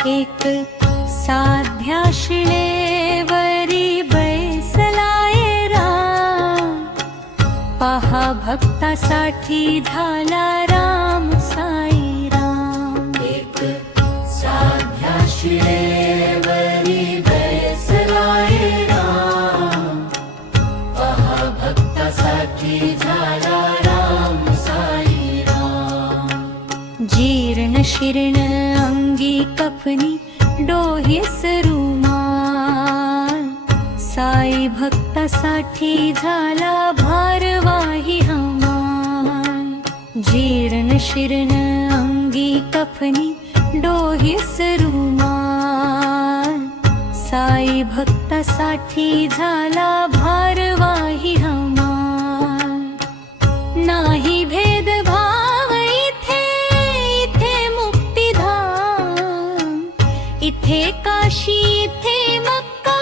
एक साध्या शिळेवरी बैसलाय राम, पहा भक्तासाठी झाला राम साई राम। एक साध्या शिळेवरी बैसलाय राम, पहा भक्तासाठी झाला राम साई राम। जीर्ण शीर्ण अंगी कफनी डोहीस रुमाल, साई भक्तासाठी झाला भारवाही हमाल। जीर्ण शीर्ण अंगी कफनी डोहीस रुमाल, साई भक्तासाठी झाला भारवाही हमाल। नाही भेदभाव इथे, इथे मुक्तिधाम, इथे काशी इथे मक्का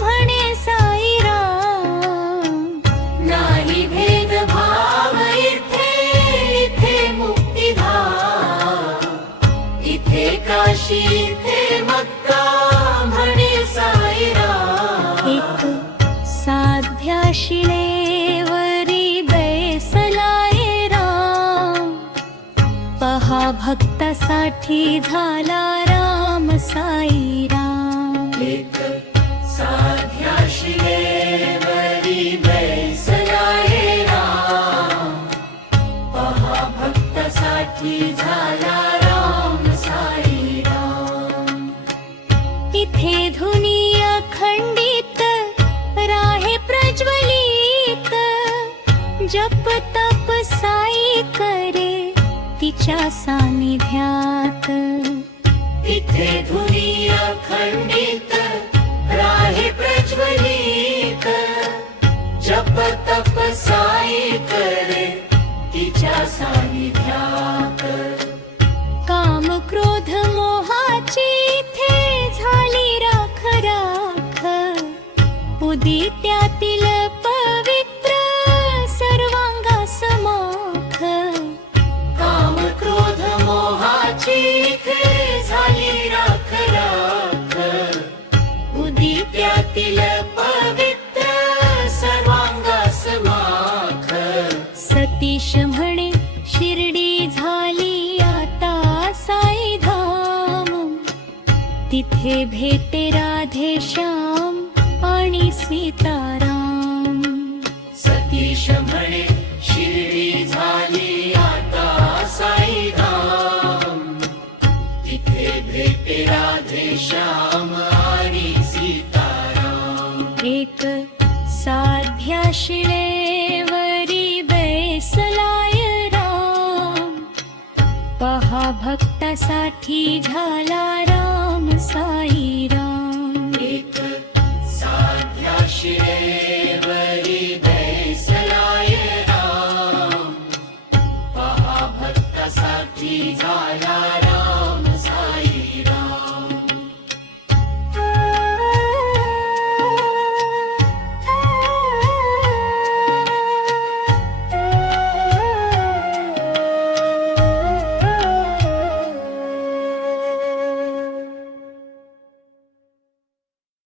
म्हणे साई राम। नाही भेदभाव इथे, इथे मुक्तिधाम, इथे काशी इथे मक्का म्हणे साई राम। एक साध्या शिळेवरी बैसलाय राम, पहा भक्तासाठी झाला राम साई राम। एक साध्या शिळेवरी बैसलाय राम, पहा भक्तासाठी झाला राम साई राम। इथे धुनी अखंडित राहे प्रज्वलित, जप तप साई करे तिच्या सानिध्यात। इथे धुनी अखंडित राहे प्रज्वलित, जप तप साई करे तिच्या सानिध्यात। काम क्रोध मोहाची इथे झाली राख राख, उदित्यातील पवित्र सर्वांगा समाख। काम क्रोध मोहाची इथे झाली राख राख, उदित्यातील पवित्र सर्वांगा समाख। सतीश म्हणे शिर्डी झाली आता साई धाम, तिथे भेटे राधे श्याम आणि सीताराम। सतीश म्हणे शिर्डी झाली आता साई धाम, तिथे भेटे राधे श्याम आणि सीताराम। एक साध्या शिळेवरी बैसलाय राम, पहा भक्तासाठी झाला